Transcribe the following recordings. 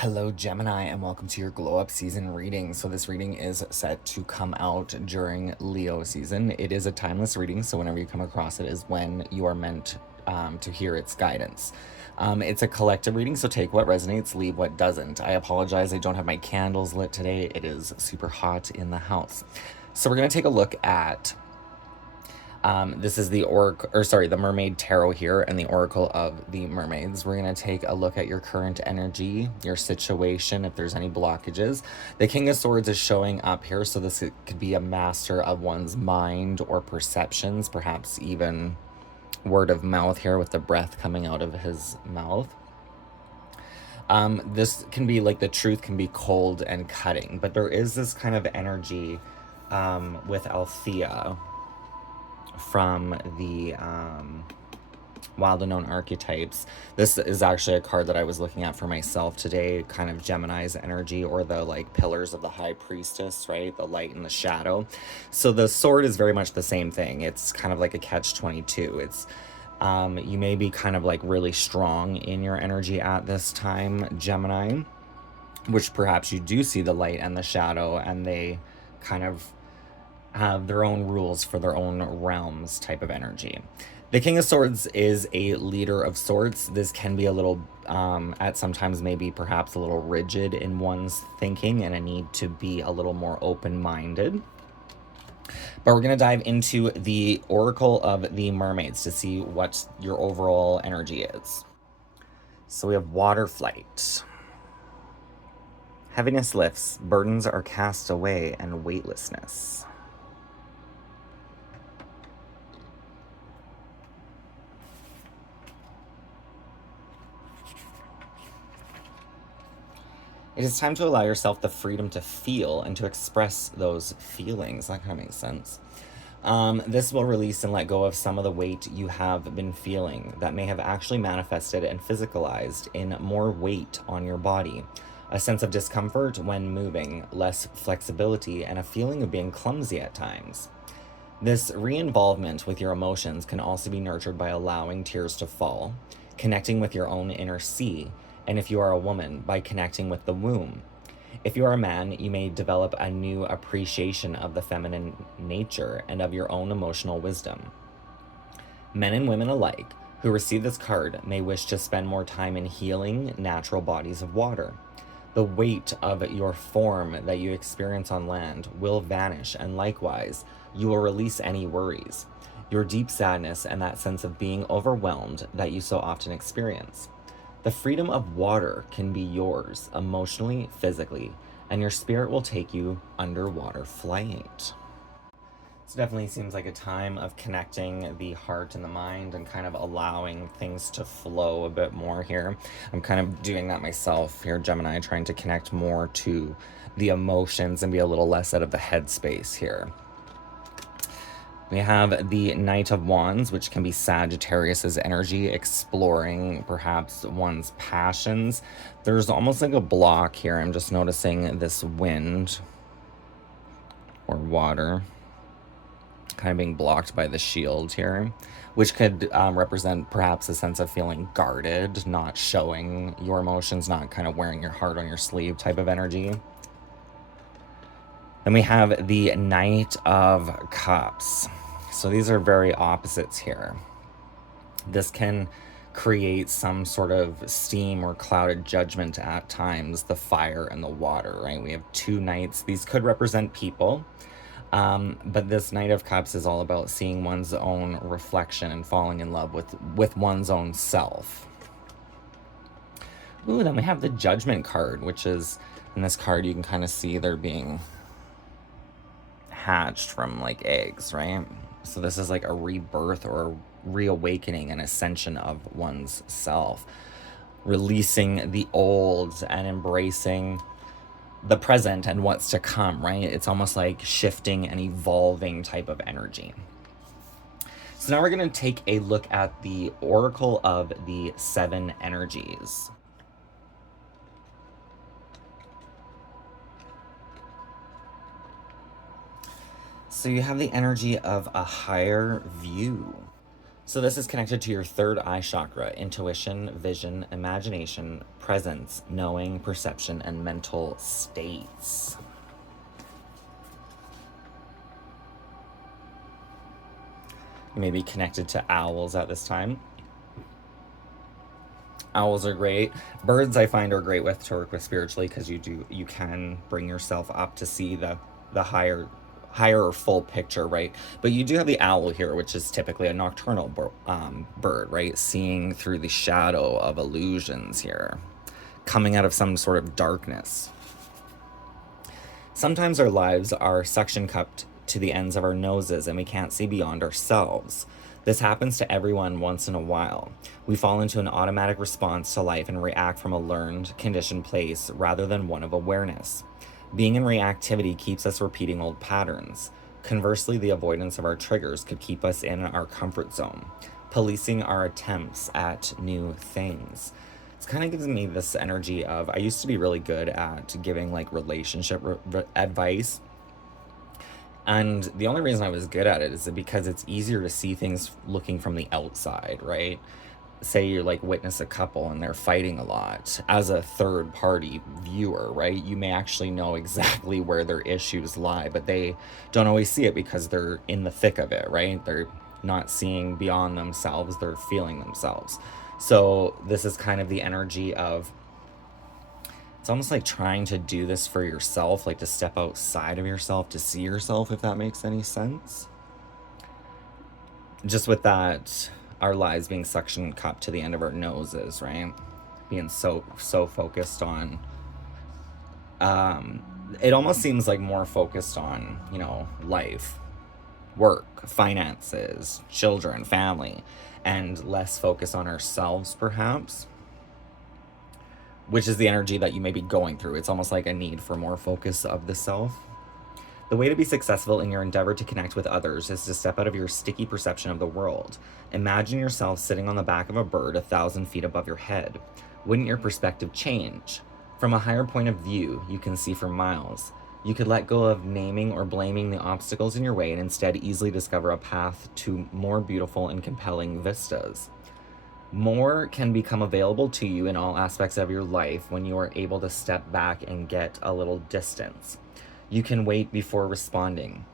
Hello, Gemini, and welcome to your glow up season reading. So, this reading is set to come out during Leo season. It is a timeless reading, so whenever you come across it, is when you are meant to hear its guidance. It's a collective reading, so take what resonates, leave what doesn't. I apologize, I don't have my candles lit today. It is super hot in the house. So, we're going to take a look at this is the the Mermaid Tarot here and the Oracle of the Mermaids. We're going to take a look at your current energy, your situation, if there's any blockages. The King of Swords is showing up here, so this could be a master of one's mind or perceptions, perhaps even word of mouth here with the breath coming out of his mouth. This can be like the truth can be cold and cutting, but there is this kind of energy with Althea from the Wild Unknown Archetypes. This is actually a card that I was looking at for myself today, kind of Gemini's energy, or the like pillars of the High Priestess, right? The light and the shadow. So the sword is very much the same thing. It's kind of like a catch-22. It's you may be kind of like really strong in your energy at this time, Gemini, which perhaps you do see the light and the shadow, and they kind of have their own rules for their own realms type of energy. The King of Swords is a leader of sorts. This can be a little, at sometimes maybe perhaps a little rigid in one's thinking and a need to be a little more open-minded. But we're going to dive into the Oracle of the Mermaids to see what your overall energy is. So we have Water Flight. Heaviness lifts, burdens are cast away, and weightlessness. It is time to allow yourself the freedom to feel and to express those feelings. That kind of makes sense. This will release and let go of some of the weight you have been feeling that may have actually manifested and physicalized in more weight on your body. A sense of discomfort when moving, less flexibility, and a feeling of being clumsy at times. This re-involvement with your emotions can also be nurtured by allowing tears to fall, connecting with your own inner sea, and if you are a woman, by connecting with the womb. If you are a man, you may develop a new appreciation of the feminine nature and of your own emotional wisdom. Men and women alike who receive this card may wish to spend more time in healing natural bodies of water. The weight of your form that you experience on land will vanish, and likewise, you will release any worries, your deep sadness, and that sense of being overwhelmed that you so often experience. The freedom of water can be yours, emotionally, physically, and your spirit will take you underwater flight. This definitely seems like a time of connecting the heart and the mind and kind of allowing things to flow a bit more here. I'm kind of doing that myself here, Gemini, trying to connect more to the emotions and be a little less out of the headspace here. We have the Knight of Wands, which can be Sagittarius's energy, exploring perhaps one's passions. There's almost like a block here. I'm just noticing this wind or water kind of being blocked by the shield here, which could represent perhaps a sense of feeling guarded, not showing your emotions, not kind of wearing your heart on your sleeve type of energy. Then we have the Knight of Cups. So these are very opposites here. This can create some sort of steam or clouded judgment at times, the fire and the water, right? We have two knights. These could represent people, but this Knight of Cups is all about seeing one's own reflection and falling in love with one's own self. Ooh, then we have the Judgment card, which is, in this card, you can kind of see they're being hatched from like eggs, right? So this is like a rebirth or a reawakening and ascension of one's self, releasing the old and embracing the present and what's to come, right? It's almost like shifting and evolving type of energy. So now we're going to take a look at the Oracle of the Seven Energies. So you have the energy of a higher view. So this is connected to your third eye chakra: intuition, vision, imagination, presence, knowing, perception, and mental states. You may be connected to owls at this time. Owls are great. Birds I find are great to work with spiritually, because you can bring yourself up to see the higher or full picture, right? But you do have the owl here, which is typically a nocturnal bird, right? Seeing through the shadow of illusions here, coming out of some sort of darkness. Sometimes our lives are suction cupped to the ends of our noses and we can't see beyond ourselves. This happens to everyone once in a while. We fall into an automatic response to life and react from a learned, conditioned place rather than one of awareness. Being in reactivity keeps us repeating old patterns. Conversely, the avoidance of our triggers could keep us in our comfort zone, policing our attempts at new things. It's kind of gives me this energy of, I used to be really good at giving like relationship advice. And the only reason I was good at it is because it's easier to see things looking from the outside, right? Say you like witness a couple and they're fighting a lot. As a third party viewer, right? You may actually know exactly where their issues lie, but they don't always see it because they're in the thick of it, right? They're not seeing beyond themselves, they're feeling themselves. So this is kind of the energy of, it's almost like trying to do this for yourself, like to step outside of yourself to see yourself, if that makes any sense. Just with that, our lives being suction cupped to the end of our noses, right? Being so focused on, it almost seems like more focused on, life, work, finances, children, family, and less focus on ourselves, perhaps, which is the energy that you may be going through. It's almost like a need for more focus of the self. The way to be successful in your endeavor to connect with others is to step out of your sticky perception of the world. Imagine yourself sitting on the back of a bird 1,000 feet above your head. Wouldn't your perspective change? From a higher point of view, you can see for miles. You could let go of naming or blaming the obstacles in your way and instead easily discover a path to more beautiful and compelling vistas. More can become available to you in all aspects of your life when you are able to step back and get a little distance. You can wait before responding.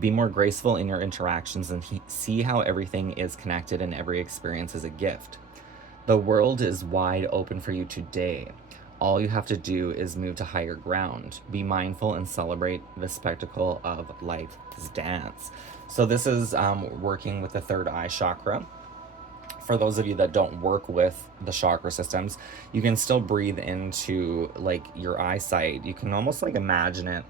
Be more graceful in your interactions and see how everything is connected and every experience is a gift. The world is wide open for you today. All you have to do is move to higher ground. Be mindful and celebrate the spectacle of life's dance. So this is working with the third eye chakra. For those of you that don't work with the chakra systems, you can still breathe into like your eyesight. You can almost like imagine it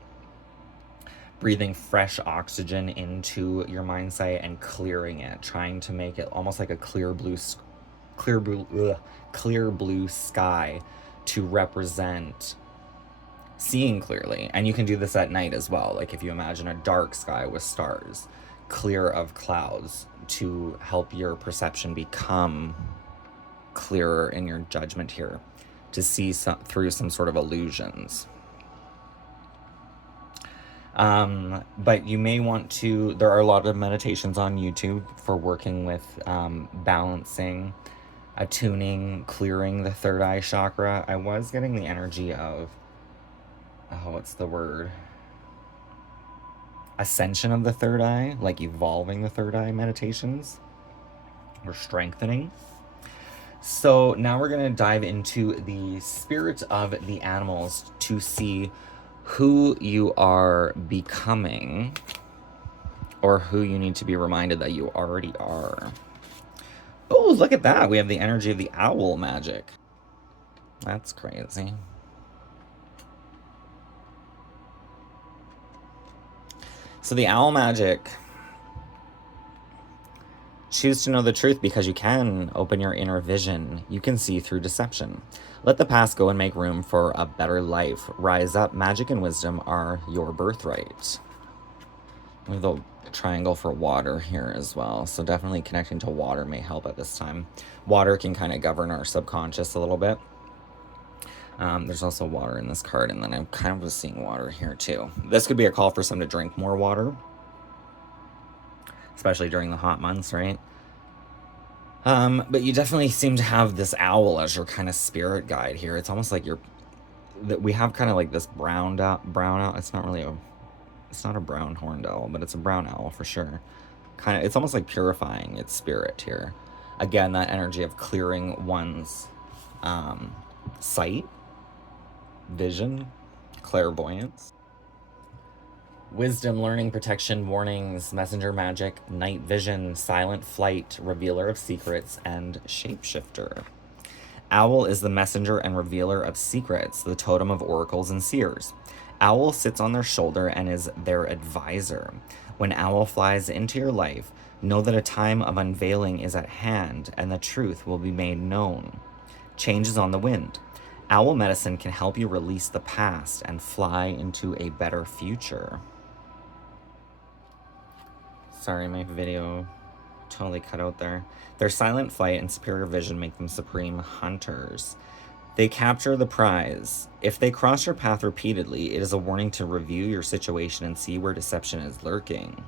breathing fresh oxygen into your mind sight and clearing it, trying to make it almost like a clear blue sky to represent seeing clearly. And you can do this at night as well. Like if you imagine a dark sky with stars, clear of clouds, to help your perception become clearer in your judgment here, to see through some sort of illusions. But you may want to, there are a lot of meditations on YouTube for working with balancing, attuning, clearing the third eye chakra. I was getting the energy of, what's the word? Ascension of the third eye, like evolving the third eye meditations or strengthening. So now we're going to dive into the spirit of the animals to see who you are becoming or who you need to be reminded that you already are. Oh, look at that. We have the energy of the owl magic. That's crazy. So the owl magic, choose to know the truth because you can open your inner vision. You can see through deception. Let the past go and make room for a better life. Rise up. Magic and wisdom are your birthright. We have the triangle for water here as well. So definitely connecting to water may help at this time. Water can kind of govern our subconscious a little bit. There's also water in this card, and then I'm kind of seeing water here too. This could be a call for some to drink more water, especially during the hot months, right? But you definitely seem to have this owl as your kind of spirit guide here. It's almost like that we have kind of like this brown owl. It's not a brown horned owl, but it's a brown owl for sure. Kind of, it's almost like purifying its spirit here. Again, that energy of clearing one's um, sight, vision, clairvoyance. Wisdom, learning, protection, warnings, messenger magic, night vision, silent flight, revealer of secrets, and shapeshifter. Owl is the messenger and revealer of secrets, the totem of oracles and seers. Owl sits on their shoulder and is their advisor. When Owl flies into your life, know that a time of unveiling is at hand and the truth will be made known. Change is on the wind. Owl medicine can help you release the past and fly into a better future. Sorry, my video totally cut out there. Their silent flight and superior vision make them supreme hunters. They capture the prize. If they cross your path repeatedly, it is a warning to review your situation and see where deception is lurking.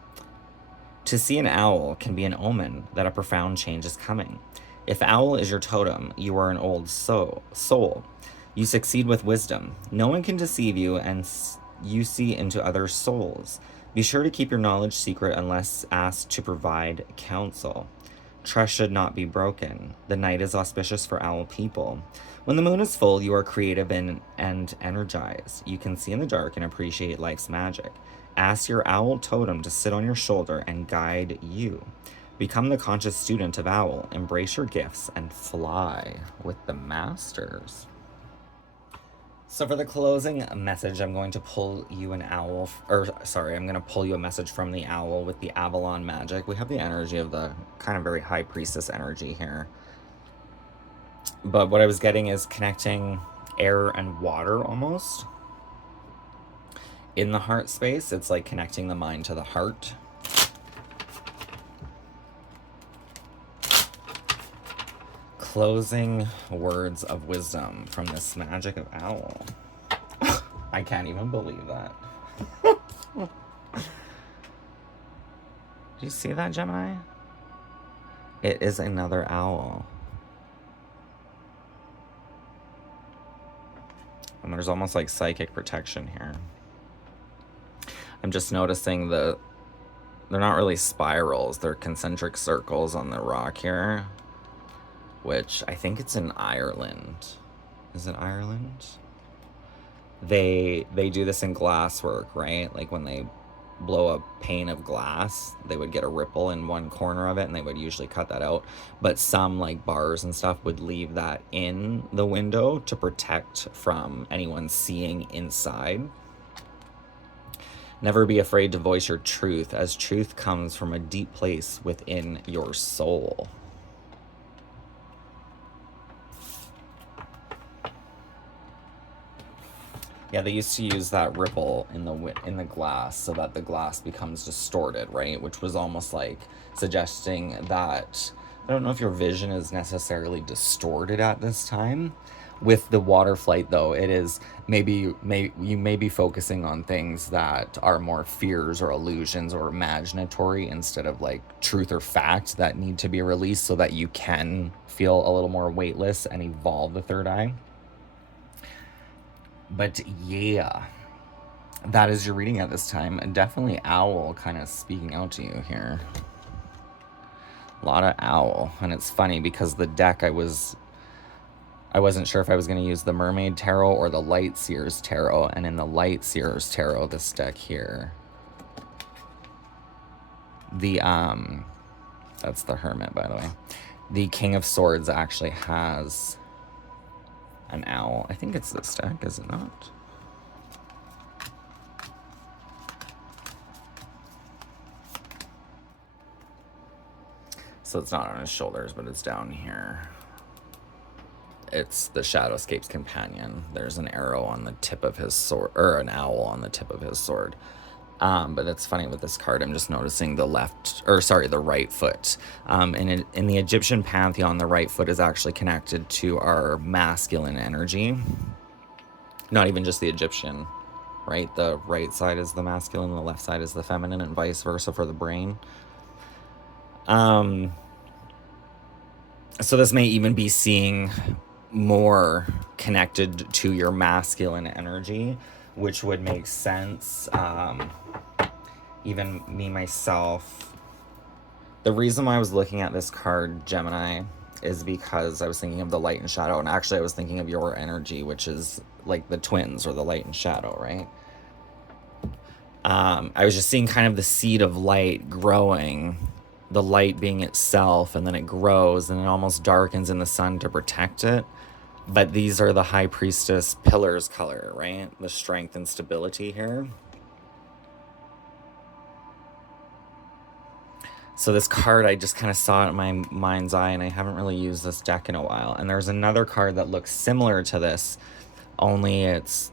To see an owl can be an omen that a profound change is coming. If owl is your totem, you are an old soul. You succeed with wisdom. No one can deceive you, and you see into other souls. Be sure to keep your knowledge secret unless asked to provide counsel. Trust should not be broken. The night is auspicious for owl people. When the moon is full, you are creative and energized. You can see in the dark and appreciate life's magic. Ask your owl totem to sit on your shoulder and guide you. Become the conscious student of owl. Embrace your gifts and fly with the masters. So for the closing message, I'm going to pull you an owl, I'm going to pull you a message from the owl with the Avalon magic. We have the energy of the kind of very high priestess energy here. But what I was getting is connecting air and water almost. In the heart space, it's like connecting the mind to the heart. Closing words of wisdom from this magic of owl. I can't even believe that. Do you see that, Gemini? It is another owl. And there's almost like psychic protection here. I'm just noticing they're not really spirals, they're concentric circles on the rock here. Which I think it's in Ireland. Is it Ireland? They do this in glass work, right? Like when they blow a pane of glass, they would get a ripple in one corner of it and they would usually cut that out. But some like bars and stuff would leave that in the window to protect from anyone seeing inside. Never be afraid to voice your truth, as truth comes from a deep place within your soul. Yeah, they used to use that ripple in the glass so that the glass becomes distorted, right? Which was almost like suggesting that, I don't know if your vision is necessarily distorted at this time. With the water flight, though, it is you may be focusing on things that are more fears or illusions or imaginatory instead of like truth or fact that need to be released so that you can feel a little more weightless and evolve the third eye. But yeah, that is your reading at this time. Definitely owl kind of speaking out to you here. A lot of owl. And it's funny because the deck I wasn't sure if I was going to use the Mermaid Tarot or the Light Seers Tarot. And in the Light Seers Tarot, this deck here, that's the Hermit, by the way. The King of Swords actually has an owl. I think it's this deck, is it not? So it's not on his shoulders, but it's down here. It's the Shadowscape's companion. There's an arrow on the tip of his sword, or an owl on the tip of his sword. But that's funny with this card. I'm just noticing the right foot. In the Egyptian pantheon, the right foot is actually connected to our masculine energy. Not even just the Egyptian, right? The right side is the masculine, the left side is the feminine, and vice versa for the brain. But it's funny with this card. I'm just noticing the right foot is actually connected to our masculine energy. Not even just the Egyptian, right? The right side is the masculine, the left side is the feminine, and vice versa for the brain. So this may even be seeing more connected to your masculine energy, which would make sense. Even me, myself, the reason why I was looking at this card, Gemini, is because I was thinking of the light and shadow. And actually, I was thinking of your energy, which is like the twins or the light and shadow, right? I was just seeing kind of the seed of light growing, the light being itself, and then it grows and it almost darkens in the sun to protect it. But these are the High Priestess pillars color, right? The strength and stability here. So this card, I just kind of saw it in my mind's eye, and I haven't really used this deck in a while. And there's another card that looks similar to this, only it's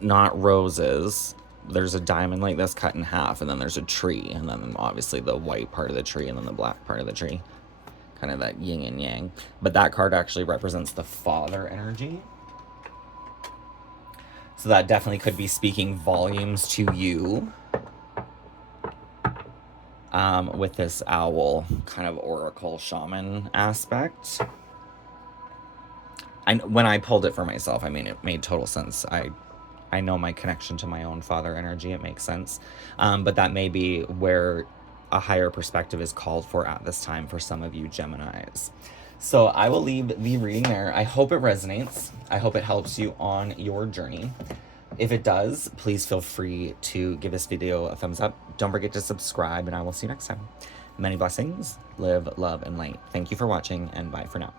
not roses. There's a diamond like this cut in half, and then there's a tree, and then obviously the white part of the tree, and then the black part of the tree. Kind of that yin and yang. But that card actually represents the father energy. So that definitely could be speaking volumes to you. With this owl kind of oracle shaman aspect. When I pulled it for myself, I mean, it made total sense. I know my connection to my own father energy. It makes sense. But that may be where a higher perspective is called for at this time for some of you Geminis. So I will leave the reading there. I hope it resonates. I hope it helps you on your journey. If it does, please feel free to give this video a thumbs up. Don't forget to subscribe, and I will see you next time. Many blessings. Live, love, and light. Thank you for watching, and bye for now.